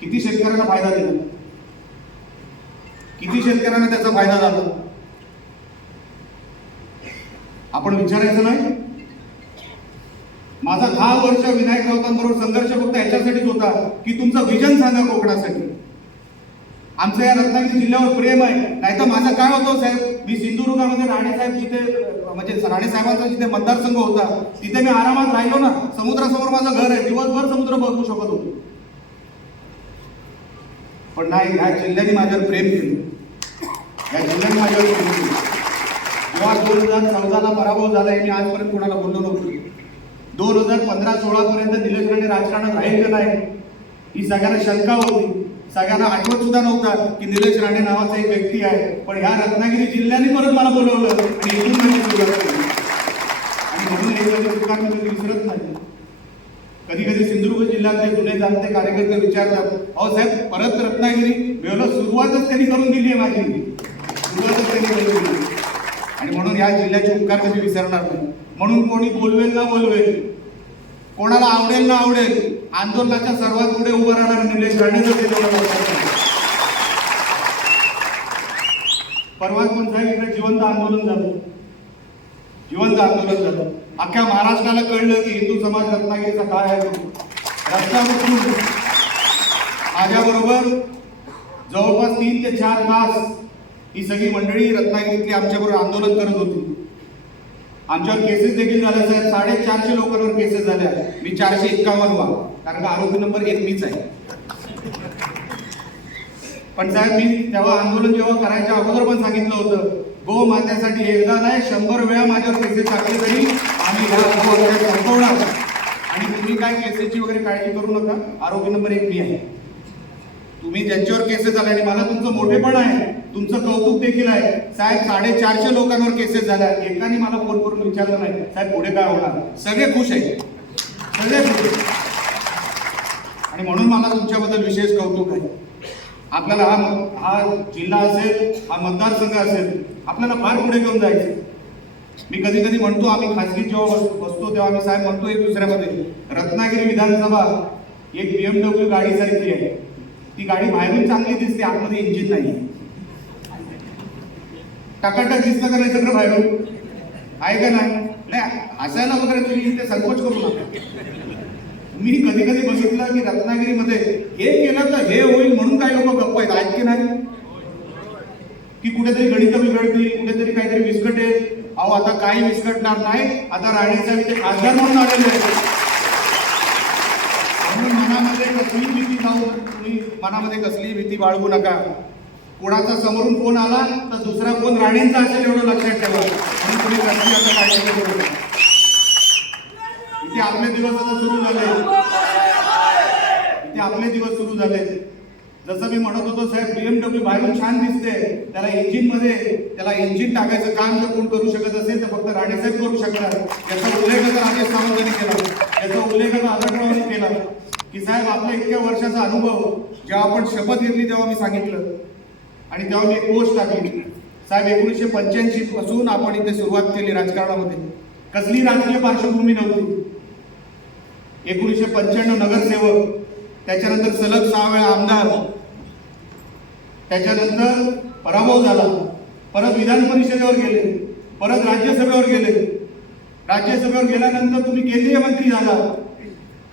किती शेतकऱ्यांना फायदा दिला? किती शेतकऱ्यांना त्याचा फायदा झाला? आपण विचारायचं नाही? माझा दहा वर्ष विनायक राऊतांबरोबर संघर्ष फक्त याच्यासाठीच होता की तुमचं विजन सांगा कोकणासाठी. आमचं या रत्नागिरी जिल्ह्यावर प्रेम आहे. नाही तर माझं काय होतं साहेब? मी सिंधुदुर्गामध्ये राणेसाहेब जिथे म्हणजे राणेसाहेबांचा जिथे मतदारसंघ होता तिथे मी आरामात राहिलो ना समुद्रासमोर माझं घर आहे. दिवसभर समुद्र बघू शकत होतो. पण नाही ह्या जिल्ह्याने माझ्यावर प्रेम केलं. या जिल्ह्याने माझ्यावर प्रेम केलं. जेव्हा दोन हजार चौदाला पराभव झाला हे मी आजपर्यंत कोणाला बोललो नव्हतो. दोन हजार पंधरा सोळा पर्यंत निलेश राणे राजकारणात राहील का नाही ही सगळ्यांना शंका होती. सगळ्यांना आठवत सुद्धा नव्हता की निलेश राणे नावाचा एक व्यक्ती आहे. पण ह्या रत्नागिरी जिल्ह्याने परत मला बोलवलं आणि इथून माझी सुरुवात केली आणि म्हणून हे कधी मी विसरत नाही कधी कधी सिंधुदुर्ग जिल्ह्यातले जुने जाणते कार्यकर्ते विचारतात अहो साहेब परत रत्नागिरी मिळवलं सुरुवातच त्यांनी करून दिली आहे माझी. सुरुवातच त्यांनी करून दिली. आणि म्हणून या जिल्ह्याचे उपकार कधी विसरणार नाही? म्हणून कोणी बोलवेल ना बोलवेल. कोणाला आवडेल ना आवडेल. आंदोलनाच्या सर्वात पुढे उभं राहणार निलेश राणेच परवा कोणता पण इकडे जिवंत आंदोलन झालं. जिवंत आंदोलन झालं. अख्ख्या महाराष्ट्राला कळलं की हिंदू समाज रत्नागिरीचा काय आहे तो. रस्त्यावर माझ्याबरोबर जवळपास तीन ते चार तास ही सगळी मंडळी रत्नागिरीतली आमच्याबरोबर आंदोलन करत होती. आमच्यावर केसेस देखील झाल्या साहेब साडेचारशे लोकांवर केसेस झाल्या. मी चारशे एक्कावन्न वा. कारण का आरोपी नंबर एक मीच आहे. पण साहेब मी तेव्हा आंदोलन जेव्हा करायच्या अगोदर पण सांगितलं होतं गोमात्यासाठी एकदा नाही शंभर वेळा माझ्यावर केसेस टाकले तरी आम्ही ह्या संपवणार. आणि तुम्ही काय केसेसची वगैरे काळजी करू नका आरोपी नंबर एक मी आहे. तुम्ही ज्यांच्यावर केसेस झाल्या आणि मला तुमचं मोठेपण आहे तुमचं कौतुक देखील आहे. साहेब साडेचारशे लोकांवर केसेस झाल्या. एकाने मला फोन करून विचारलं नाही. साहेब पुढे काय होणार? सगळे खुश आहेत. सगळे खुश आहे आणि म्हणून मला तुमच्याबद्दल विशेष कौतुक आहे. आपल्याला हा हा जिल्हा असेल हा मतदारसंघ असेल आपल्याला फार पुढे घेऊन जायचं मी कधी कधी म्हणतो आम्ही खासगी जेव्हा बसतो तेव्हा आम्ही साहेब म्हणतो एक दुसऱ्यामध्ये रत्नागिरी विधानसभा एक बीएमडब्ल्यू गाडीसारखी आहे. ती गाडी बाहेरून चांगली दिसते आतमध्ये इंजिन नाही. टकाटक दिसतं का नाही सगळं बाहेरून? आहे का नाही? नाही हसायला वगैरे तुम्ही इथे संकोच करू नका. मी कधी कधी बघितलं की रत्नागिरीमध्ये हे केलं तर हे होईल म्हणून काय लोक गप्प आहेत आहेत की नाही की कुठेतरी गणित बिघडतील कुठेतरी काहीतरी विस्कटेल. अहो आता काही विस्कटणार नाही. आता राणेसाहेब ते खासदार म्हणून आलेले म्हणून मनामध्ये कसली भीती जाऊ तुम्ही मनामध्ये कसली भीती बाळगू नका. कोणाचा समोरून फोन आला तर दुसरा फोन राणेंचा असेल एवढं लक्षात ठेवा. म्हणून तुम्ही कसली आता काळजी करू नका. इथे आपले दिवस आता सुरू झाले. इथे आपले दिवस सुरू झाले जसं मी म्हणत होतो साहेब बीएमडब्ल्यू बाहेरून छान दिसते त्याला इंजिनमध्ये त्याला इंजिन टाकायचं काम जर कोण करू शकत असेल तर फक्त राणेसाहेब करू शकतात. याचा उल्लेख तर राजेश सावंतांनी केला याचा उल्लेख आता आदररावांनी केला की साहेब आपला इतक्या वर्षाचा अनुभव जेव्हा आपण शपथ घेतली तेव्हा मी सांगितलं. आणि तेव्हा मी एक पोस्ट टाकली. साहेब एकोणीसशे पंच्याऐंशी पासून आपण इथे सुरुवात केली राजकारणामध्ये. कसली राजकीय पार्श्वभूमी नव्हती. एकोणीसशे पंच्याण्णव नगरसेवक त्याच्यानंतर सलग सहा वेळा आमदार. त्याच्यानंतर पराभव झाला. परत विधान परिषदेवर गेले. परत राज्यसभेवर गेले. राज्यसभेवर गेल्यानंतर तुम्ही केंद्रीय मंत्री झाला.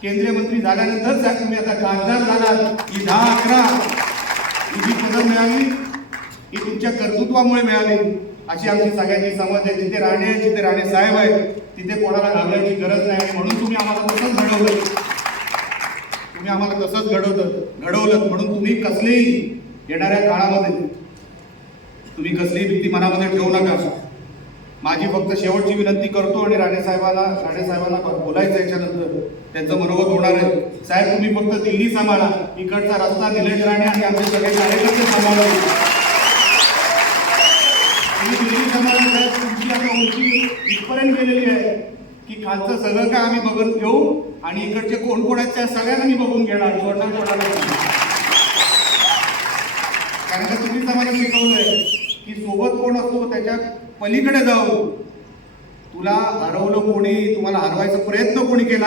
केंद्रीय मंत्री झाल्यानंतर साहेब तुम्ही आता खासदार झाला ही दहा अकरा. ही जी पदं मिळाली ही तुमच्या कर्तृत्वामुळे मिळाली. अशी आमची सगळ्यांची समज आहे. जिथे राणे आहे जिथे राणे साहेब आहेत तिथे कोणाला घाबरायची गरज नाही. म्हणून तुम्ही आम्हाला तसंच घडवलं तुम्ही आम्हाला तसंच घडवलं घडवलं म्हणून तुम्ही कसलेही येणाऱ्या काळामध्ये तुम्ही कसलीही भीती मनामध्ये ठेवू नका. माझी फक्त शेवटची विनंती करतो आणि राणेसाहेबाला राणेसाहेबांना बोलायचं याच्यानंतर. त्यांचं मनोगत होणार आहे. साहेब तुम्ही फक्त दिल्ली सांभाळा. इकडचा रस्ता निलेश राणे आणि आमचे सगळे कार्यकर्ते सांभाळा दिल्ली सांभाळा साहेब तुमची आता उंची इथपर्यंत गेलेली आहे की खालचं सगळं काय आम्ही बघत घेऊ आणि इकडचे कोण कोण आहेत त्या सगळ्यांना मी बघून घेणार कोणा कोणाला कारण का तुम्हीच आम्हाला शिकवलंय की सोबत कोण असतो त्याच्या पलीकडे जाऊ. तुला हरवलं कोणी तुम्हाला हरवायचा प्रयत्न कोणी केला